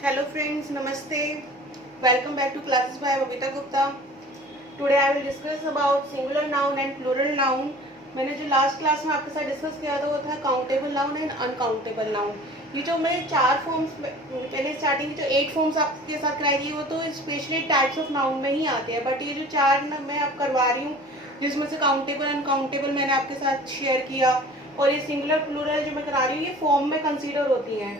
Hello friends, Namaste. Welcome back to classes by Babita Gupta. Today I will discuss about singular noun and plural noun. मैंने जो last class में आपके साथ discuss किया था वो था countable noun and uncountable noun. ये जो मैंने 4 फॉर्म्स पहले स्टार्टिंग की जो 8 फॉर्म्स आपके साथ कराई थी वो तो स्पेशली टाइप्स ऑफ नाउन में ही आते हैं, बट ये जो 4 मैं आप करवा रही हूँ जिसमें से काउंटेबल अनकाउंटेबल मैंने आपके साथ शेयर किया, और ये सिंगुलर प्लूरल जो मैं करा रही हूँ ये फॉर्म में कंसीडर होती हैं.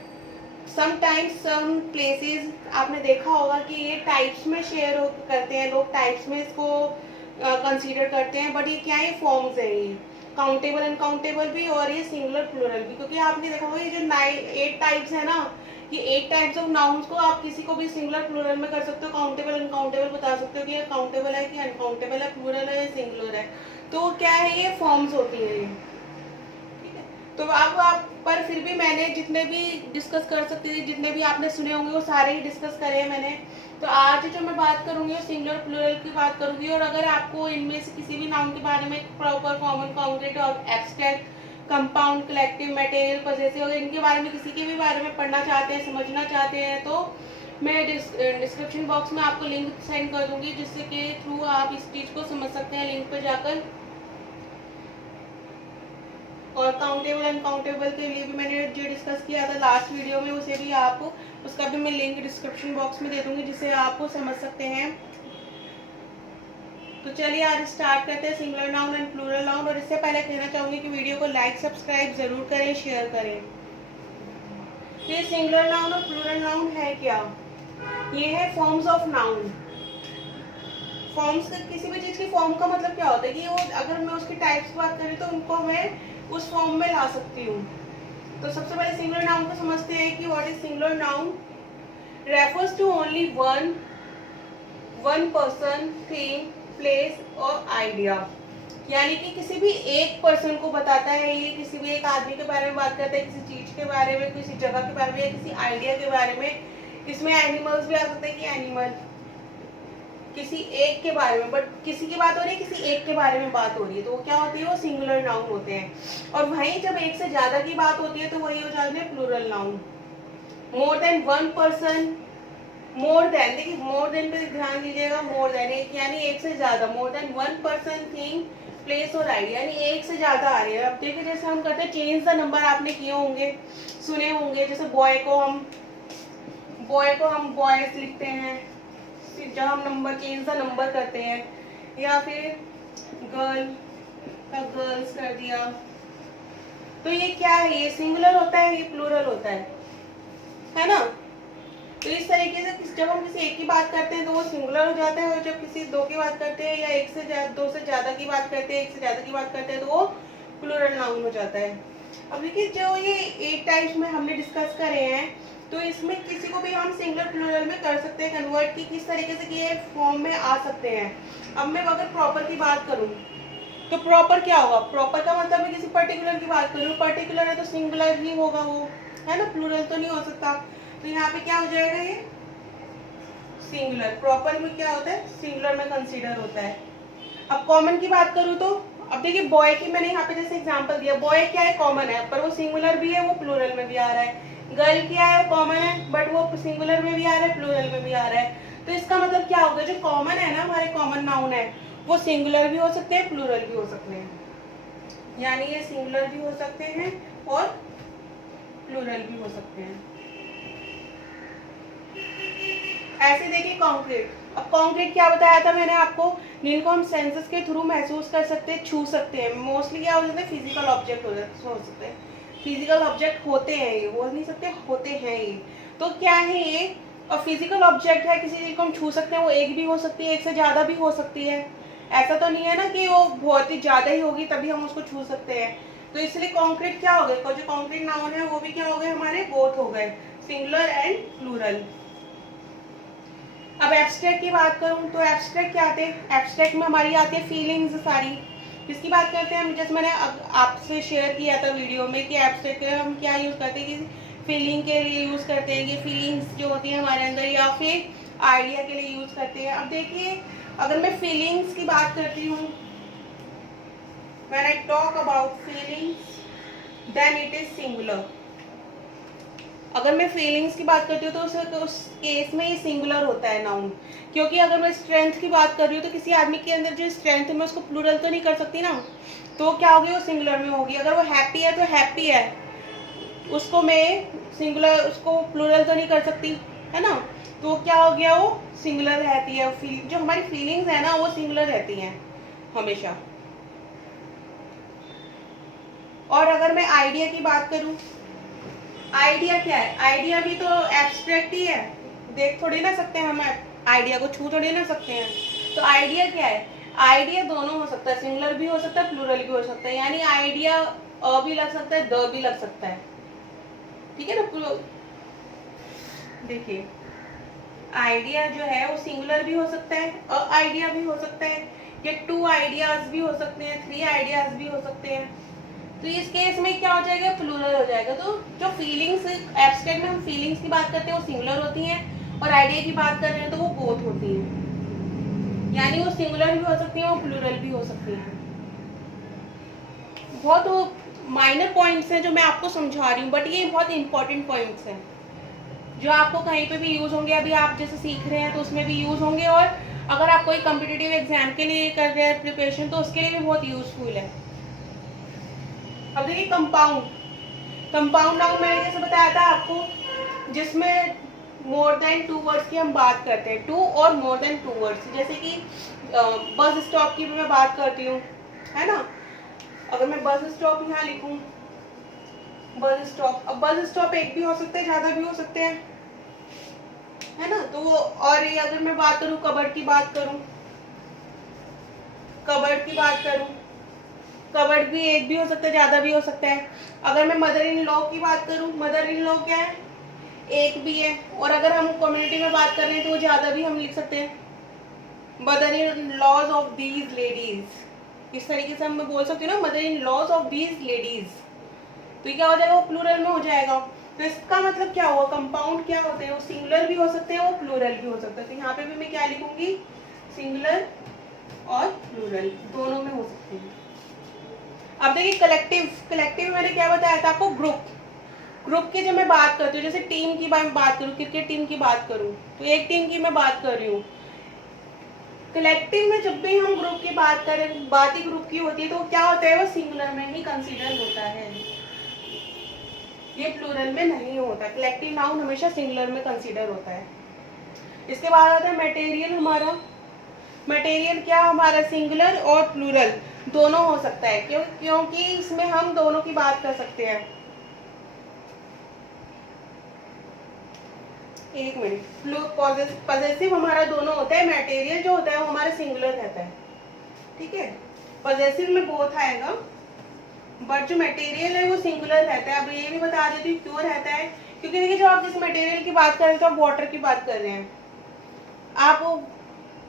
समटाइम्स सम प्लेसेस आपने देखा होगा कि ये टाइप्स में शेयर करते हैं लोग, टाइप्स में इसको कंसीडर करते हैं, बट ये क्या है, फॉर्म्स है. ये काउंटेबल अनकाउंटेबल भी और ये सिंगुलर प्लूरल भी, क्योंकि आपने देखा होगा ये जो 8 टाइप्स है ना, ये 8 टाइप्स ऑफ नाउन्स को आप किसी को भी सिंगुलर प्लूरल में कर सकते हो, काउंटेबल अनकाउंटेबल बता सकते हो कि ये काउंटेबल है कि अनकाउंटेबल है, प्लूरल है या सिंगुलर है. तो क्या है, ये फॉर्म्स होती है ये. तो अब आप पर फिर भी मैंने जितने भी डिस्कस कर सकती थी, जितने भी आपने सुने होंगे वो सारे ही डिस्कस करे हैं मैंने. तो आज जो मैं बात करूंगी वो सिंगुलर प्लूरल की बात करूंगी, और अगर आपको इनमें से किसी भी नाउन के बारे में प्रॉपर कॉमन कॉन्क्रीट और abstract compound collective material possessive अगर इनके बारे में किसी के भी बारे में पढ़ना चाहते हैं, समझना चाहते हैं, तो मैं डिस्क्रिप्शन बॉक्स में आपको लिंक सेंड कर दूंगी जिससे के थ्रू आप इस चीज़ को समझ सकते हैं लिंक पर जाकर. और काउंटेबल अनकाउंटेबल के लिए भी मैंने जो डिस्कस किया था लास्ट वीडियो में, उसे भी आप उसका भी मैं लिंक डिस्क्रिप्शन बॉक्स में दे दूंगी जिससे आप समझ सकते हैं. तो चलिए आज स्टार्ट करते हैं singular noun and plural noun. और इससे पहले कहना चाहूंगी कि वीडियो को लाइक सब्सक्राइब जरूर करें, शेयर करें. तो ये सिंगुलर नाउन और प्लूरल नाउन है क्या? ये है फॉर्म्स ऑफ नाउन. फॉर्म्स किसी भी चीज की फॉर्म का मतलब क्या होता है कि वो अगर मैं उसकी टाइप्स की बात करूँ तो उनको मैं उस फॉर्म में ला सकती हूँ. तो सबसे पहले सिंगुलर नाउन को समझते हैं कि what is singular noun. Refers to only one person, thing, place और आइडिया. यानी कि किसी भी एक पर्सन को बताता है, ये किसी भी एक आदमी के बारे में बात करता है, किसी चीज के बारे में, किसी जगह के बारे में या किसी आइडिया के बारे में. इसमें एनिमल्स भी आ सकते हैं कि एनिमल किसी एक के बारे में, बट किसी की बात हो रही है, किसी एक के बारे में बात हो रही है, तो वो क्या होती है, वो सिंगुलर नाउन होते हैं. और वहीं जब एक से ज्यादा की बात होती है तो वही हो जाते हैं plural noun. More than one person, more than, देखिए मोर देन पे ध्यान दीजिएगा, मोर देन एक यानी एक से ज्यादा, मोर than one person, thing, place और आइडिया यानी एक से ज्यादा आ रही है. अब देखिए जैसे हम करते हैं चेंज द नंबर, आपने किए होंगे, सुने होंगे, जैसे बॉय को हम बॉयज लिखते हैं जब हम नंबर चेंज द नंबर करते हैं, या फिर गर्ल का गर्ल्स कर दिया. तो ये क्या है, ये सिंगुलर होता है, ये प्लूरल होता है ना. तो इस तरीके से जब हम किसी एक की बात करते हैं तो वो सिंगुलर हो जाता है, और जब किसी दो की बात करते हैं या एक से दो से ज्यादा की बात करते हैं, एक से ज्यादा की बात करते हैं, तो वो प्लूरल नाउन हो जाता है. अब देखिए जो ये 8 टाइप्स में हमने डिस्कस करे हैं, तो इसमें किसी को भी हम सिंगुलर प्लूरल में कर सकते हैं कन्वर्ट, की किस तरीके से कि ये फॉर्म में आ सकते हैं. अब मैं अगर प्रॉपर की बात करूं तो प्रॉपर क्या होगा, प्रॉपर का मतलब मैं किसी पर्टिकुलर की बात करूं, पर्टिकुलर है तो सिंगुलर ही होगा वो, है ना, प्लूरल तो नहीं हो सकता. तो यहाँ पे क्या हो जाएगा, ये सिंगुलर. प्रॉपर में क्या होता है, सिंगुलर में कंसीडर होता है. अब कॉमन की बात करूं तो अब देखिए बॉय की मैंने यहाँ पे जैसे एग्जांपल दिया, बॉय क्या है, कॉमन है, पर वो सिंगुलर भी है, वो प्लूरल में भी आ रहा है. गर्ल क्या है, वो कॉमन है, बट वो सिंगुलर में भी आ रहा है, प्लूरल में भी आ रहा है. तो इसका मतलब क्या होगा, जो कॉमन है ना, हमारे कॉमन नाउन है, वो सिंगुलर भी हो सकते हैं, प्लूरल भी हो सकते हैं. यानी ये सिंगुलर भी हो सकते हैं और प्लूरल भी हो सकते हैं. ऐसे देखिए कॉन्क्रीट. अब कॉन्क्रीट क्या बताया था मैंने आपको, जिनको हम सेंसेस के थ्रू महसूस कर सकते हैं, छू सकते हैं. मोस्टली क्या हो जाते हैं, फिजिकल ऑब्जेक्ट हो सकते हैं, फिजिकल ऑब्जेक्ट होते हैं, ये बोल नहीं सकते, होते हैं ये. तो क्या है ये, और फिजिकल ऑब्जेक्ट है, किसी चीज को हम छू सकते हैं, वो एक भी हो सकती है, एक से ज्यादा भी हो सकती है. ऐसा तो नहीं है ना कि वो बहुत ही ज्यादा ही होगी तभी हम उसको छू सकते हैं. तो इसलिए कॉन्क्रीट क्या हो गए, जो कॉन्क्रीट नाउन है वो भी क्या हो गए, हमारे बोथ हो गए, सिंगुलर एंड प्लूरल. अब एब्स्ट्रैक्ट की बात करूं तो एब्स्ट्रैक्ट क्या आते हैं, एब्स्ट्रैक्ट में हमारी आती है फीलिंग्स सारी. किसकी बात करते हैं हम, जैसे मैंने आपसे शेयर किया था वीडियो में कि एब्स्ट्रैक्ट हम क्या यूज करते हैं, कि फीलिंग के लिए यूज करते हैं, कि फीलिंग्स जो होती है हमारे अंदर, या फिर आइडिया के लिए यूज करते हैं. अब देखिए अगर मैं फीलिंग्स की बात करती हूँ, when I talk about feelings then it is singular. अगर मैं फीलिंग्स की बात करती हूँ तो उस केस में ये सिंगुलर होता है नाउन, क्योंकि अगर मैं स्ट्रेंथ की बात कर रही हूँ तो किसी आदमी के अंदर जो स्ट्रेंथ है मैं उसको प्लूरल तो नहीं कर सकती ना, तो क्या होगी, वो सिंगुलर में होगी। अगर वो हैप्पी है तो हैप्पी है, उसको मैं सिंगुलर, उसको प्लूरल तो नहीं कर सकती, है ना, तो क्या हो गया, वो सिंगुलर रहती है। जो हमारी फीलिंग्स है ना वो सिंगुलर रहती हैं हमेशा। और अगर मैं आइडिया की बात करूं, आइडिया क्या है, आइडिया भी तो एब्स्ट्रैक्ट ही है, देख थोड़ी ना सकते हैं हम आइडिया को, छू थोड़ी ना सकते हैं। तो आइडिया क्या है, आइडिया दोनों हो सकता है, सिंगुलर भी हो सकता है, प्लूरल भी हो सकता है, यानी आइडिया अ भी लग सकता है, द भी लग सकता है, ठीक है ना। देखिए आइडिया जो है वो सिंगुलर भी हो सकता है, अ आइडिया भी हो सकता है, या 2 आइडियाज भी हो सकते हैं, 3 आइडियाज भी हो सकते हैं। तो इस केस में क्या हो जाएगा, प्लूरल हो जाएगा। तो जो फीलिंग्स, एब्स्ट्रैक्ट में हम फीलिंग्स की बात करते हैं वो सिंगुलर होती हैं, और आइडिया की बात कर रहे हैं तो वो बोथ होती हैं, यानी वो सिंगुलर भी हो सकती हैं, वो प्लूरल भी हो सकती हैं। बहुत माइनर पॉइंट्स हैं जो मैं आपको समझा रही हूँ, बट ये बहुत इंपॉर्टेंट पॉइंट्स हैं जो आपको कहीं पे भी यूज होंगे। अभी आप जैसे सीख रहे हैं तो उसमें भी यूज होंगे, और अगर आप कोई कॉम्पिटिटिव एग्जाम के लिए कर रहे हैं प्रिपरेशन, तो उसके लिए भी बहुत यूजफुल है। अब देखिए कंपाउंड, कंपाउंड नाउन मैंने जैसे बताया था आपको, जिसमें मोर देन 2 वर्ड्स की हम बात करते हैं, 2 और मोर देन 2 वर्ड्स। जैसे कि बस स्टॉप की भी मैं बात करती हूँ, है ना। अगर मैं बस स्टॉप यहाँ लिखूं, बस स्टॉप, अब बस स्टॉप एक भी हो सकते हैं, ज्यादा भी हो सकते हैं, है ना। तो और ये अगर मैं बात करूं, कबर्ड की बात करूं, कबर्ड की बात करूं, कबर्ड भी एक भी हो सकता है, ज्यादा भी हो सकता है। अगर मैं मदर इन लॉ की बात करूं, मदर इन लॉ क्या है, एक भी है, और अगर हम कम्युनिटी में बात कर रहे हैं तो वो ज्यादा भी हम लिख सकते हैं, mother in laws of these ladies. इस तरीके से हम बोल सकते हैं ना, mother in laws of these ladies. तो ये क्या हो जाएगा, वो प्लूरल में हो जाएगा। तो इसका मतलब क्या हुआ, कंपाउंड क्या होते हैं, वो सिंगुलर भी हो सकते हैं, वो प्लूरल भी हो सकते हैं। तो यहाँ पे भी मैं क्या लिखूंगी, सिंगुलर और प्लूरल दोनों में हो सकते हैं। अब देखिए कलेक्टिव, कलेक्टिव मैंने क्या बताया था आपको, ग्रुप। ग्रुप की जब मैं बात करती हूँ, जैसे टीम की बात करूँ, क्रिकेट टीम की बात करूँ, तो एक टीम की मैं बात कर रही हूँ। कलेक्टिव में जब भी हम ग्रुप की बात करें, बात ही ग्रुप की होती है, तो क्या होता है, वो सिंगुलर में ही कंसीडर होता है, ये प्लूरल में नहीं होता। कलेक्टिव नाउन हमेशा सिंगुलर में कंसीडर होता है। इसके बाद आता है मटेरियल। हमारा मटेरियल क्या, हमारा सिंगुलर और प्लूरल दोनों हो सकता है, क्योंकि इसमें हम दोनों की बात कर सकते हैं। एक मिनट, पॉजेसिव हमारा दोनों होता है, मटेरियल जो होता है वो हमारा सिंगुलर रहता है, ठीक है। पॉजेसिव में बोथ आएगा, बट जो मटेरियल है वो सिंगुलर रहता है। अब ये भी बता देती हूँ क्यों रहता है, क्योंकि देखिए जो आप जिस मटेरियल की बात कर रहे हैं, तो आप वाटर की बात कर रहे हैं, आप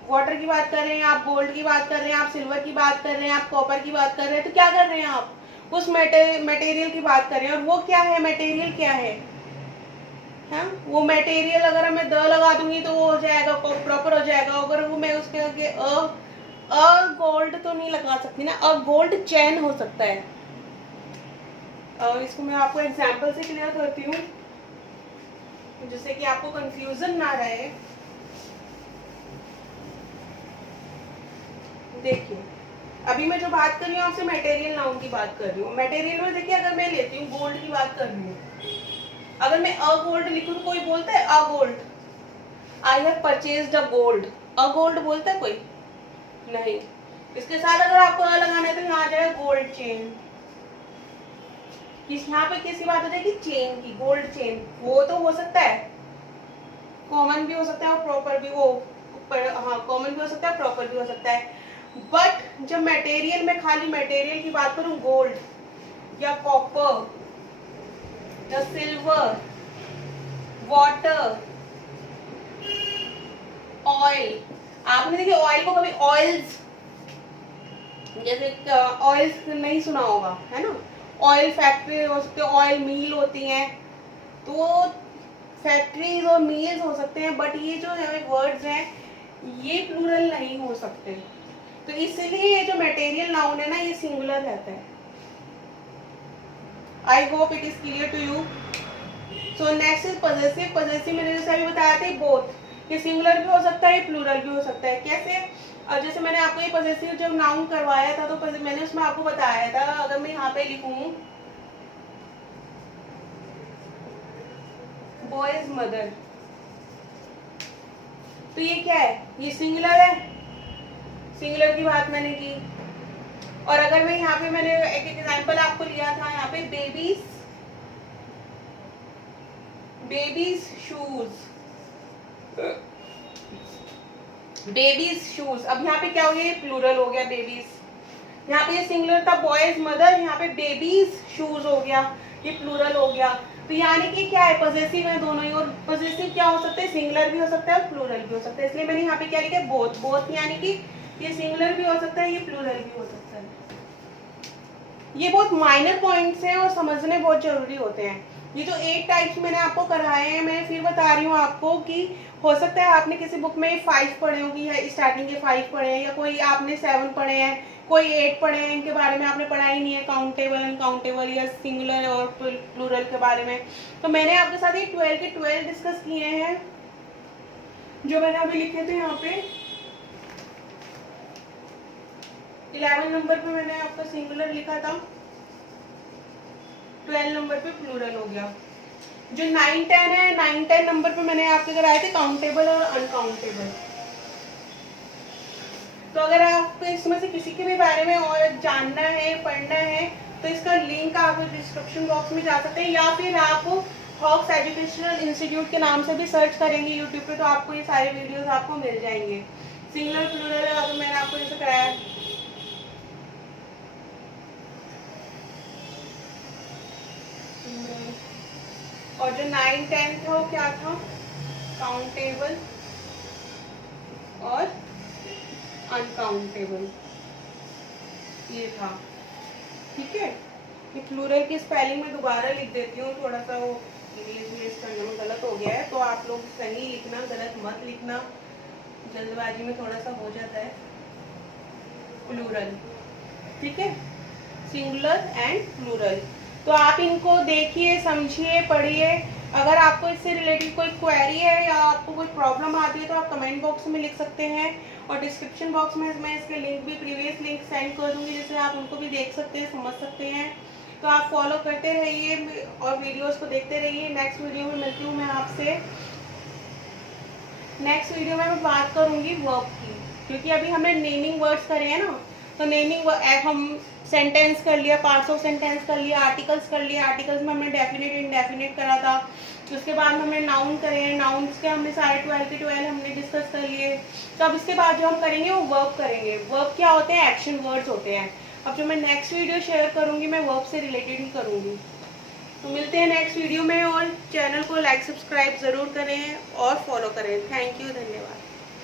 वाटर की बात कर रहे हैं, आप गोल्ड की बात कर रहे हैं, आप सिल्वर की बात कर रहे हैं, आप कॉपर की बात कर रहे हैं, तो क्या कर रहे हैं, आप उस मटेरियल की बात कर रहे हैं। और वो क्या है, मटेरियल क्या है, हाँ, वो मटेरियल अगर मैं द लगा दूंगी तो वो हो जाएगा, प्रॉपर हो जाएगा। अगर वो मैं उसके आगे अ गोल्ड तो नहीं लगा सकती ना, अ गोल्ड चैन हो सकता है। इसको मैं आपको एग्जांपल से क्लियर करती हूँ, जिससे कि आपको कंफ्यूजन ना रहे। देखिए अभी मैं जो बात कर रही हूँ आपसे मटेरियल नाउन की बात कर रही हूँ। मटेरियल में देखिए अगर मैं लेती हूँ गोल्ड की बात कर रही हूँ, अगर मैं अ गोल्ड लिखूँ तो कोई बोलता है a gold, I have purchased a gold, a gold बोलता है कोई नहीं। इसके साथ अगर आपको अ लगाना है तो यहाँ आ जाएगा गोल्ड चेन। यहाँ पे किसकी बात हो जाएगी, चेन की, गोल्ड चेन। वो तो हो सकता है, कॉमन भी हो सकता है और प्रॉपर भी, वो हाँ कॉमन भी हो सकता है, प्रॉपर भी हो सकता है। बट जब मटेरियल में खाली मटेरियल की बात करूं, गोल्ड या कॉपर या सिल्वर, वाटर, ऑयल। आपने देखिए ऑयल को कभी ऑयल्स, जैसे ऑयल्स नहीं सुना होगा, है ना। ऑयल फैक्ट्री हो सकती है, ऑयल मिल होती हैं, तो फैक्ट्रीज और मिल्स हो सकते हैं, बट ये जो वर्ड्स हैं ये प्लूरल नहीं हो सकते। तो इसलिए ये जो मटेरियल नाउन है ना, ये सिंगुलर रहता है। I hope it is clear to you. So next is possessive. Possessive मैंने जैसे अभी बताया था बोथ, ये सिंगुलर भी हो सकता है, प्लूरल भी हो सकता है। कैसे? और जैसे मैंने आपको ये पॉजेसिव जब नाउन करवाया था तो मैंने उसमें आपको बताया था, अगर मैं यहाँ पे लिखूं बॉयज मदर, तो ये क्या है? ये सिंगुलर है, सिंगुलर की बात मैंने की। और अगर मैं यहाँ पे मैंने एक एग्जांपल आपको लिया था, यहाँ पे बेबीज शूज, बेबीज शूज। अब यहाँ पे क्या हो गया? ये प्लूरल हो गया बेबीज। यहाँ पे ये सिंगुलर था बॉयज मदर, यहाँ पे बेबीज शूज हो गया, ये प्लूरल हो गया। तो यानी कि क्या है? पॉजेसिव है दोनों ही। और पॉजेसिव क्या हो सकता है? सिंगुलर भी हो सकता है और प्लूरल भी हो सकता है। इसलिए मैंने यहाँ पे क्या लिखा है? बोथ। बोथ यानी कि ये सिंगुलर भी हो सकता है, ये प्लूरल भी हो सकता है। ये बहुत माइनर पॉइंट्स हैं और समझने बहुत जरूरी होते हैं। ये जो 8 टाइप्स मैंने आपको कराए हैं, मैं फिर बता रही हूँ आपको कि हो सकता है आपने किसी बुक में 5 पढ़े होगी, या स्टार्टिंग के 5 पढ़े हैं, या कोई आपने 7 पढ़े हैं, कोई 8 पढ़े हैं, इनके बारे में आपने पढ़ा ही नहीं है, काउंटेबल, अनकाउंटेबल या सिंगुलर और प्लूरल के बारे में। तो मैंने आपके साथ ये 12 के 12 डिस्कस किए हैं, जो मैंने अभी लिखे थे यहाँ पे। 11 नंबर पे मैंने आपका सिंगुलर लिखा था, 12 नंबर पे प्लूरल हो गया। जो 9, 10 है, 9, 10 नंबर पे मैंने आपके कराए थे काउंटेबल और अनकाउंटेबल। तो अगर आपको इसमें से किसी के भी बारे में और जानना है, पढ़ना है, तो इसका लिंक आप डिस्क्रिप्शन बॉक्स में जा सकते हैं, या फिर आप हॉक्स एजुकेशनल इंस्टीट्यूट के नाम से भी सर्च करेंगे यूट्यूब पे, तो आपको ये सारे वीडियोस आपको मिल जाएंगे। सिंगुलर प्लूरल अगर मैंने आपको जैसे कराया, और जो 9, 10 था वो क्या था? काउंटेबल और अनकाउंटेबल, ये था। ठीक है, ये प्लूरल की स्पेलिंग में दोबारा लिख देती हूँ, थोड़ा सा वो इंग्लिश में इसका नाम गलत हो गया है, तो आप लोग सही लिखना, गलत मत लिखना, जल्दबाजी में थोड़ा सा हो जाता है। प्लूरल, ठीक है, सिंगुलर एंड प्लूरल। तो आप इनको देखिए, समझिए, पढ़िए। अगर आपको इससे रिलेटेड कोई क्वेरी है या आपको कोई प्रॉब्लम आती है तो आप कमेंट बॉक्स में लिख सकते हैं, और डिस्क्रिप्शन बॉक्स में मैं इसके लिंक भी, प्रीवियस लिंक सेंड कर दूंगी, जिससे आप उनको भी देख सकते हैं, समझ सकते हैं। तो आप फॉलो करते रहिए और वीडियोस को देखते रहिए। नेक्स्ट वीडियो में मिलती हूँ मैं आपसे। नेक्स्ट वीडियो में मैं बात करूँगी वर्ब की, क्योंकि अभी हमने नेमिंग वर्ड्स करे हैं ना, तो नेमिंग हम सेंटेंस कर लिया, पार्ट्स ऑफ सेंटेंस कर लिया, आर्टिकल्स कर लिया। आर्टिकल्स में हमने डेफिनेट, इंडेफिनेट करा था। उसके बाद हमने नाउन करे हैं, नाउन्स के हमने सारे 12 के 12 हमने डिस्कस कर लिए। तो अब इसके बाद जो हम करेंगे वो वर्ब करेंगे। वर्ब क्या होते हैं? एक्शन वर्ड्स होते हैं। अब जो मैं नेक्स्ट वीडियो शेयर करूँगी, मैं वर्ब से रिलेटेड ही करूँगी। तो मिलते हैं नेक्स्ट वीडियो में, और चैनल को लाइक, सब्सक्राइब ज़रूर करें और फॉलो करें। थैंक यू, धन्यवाद।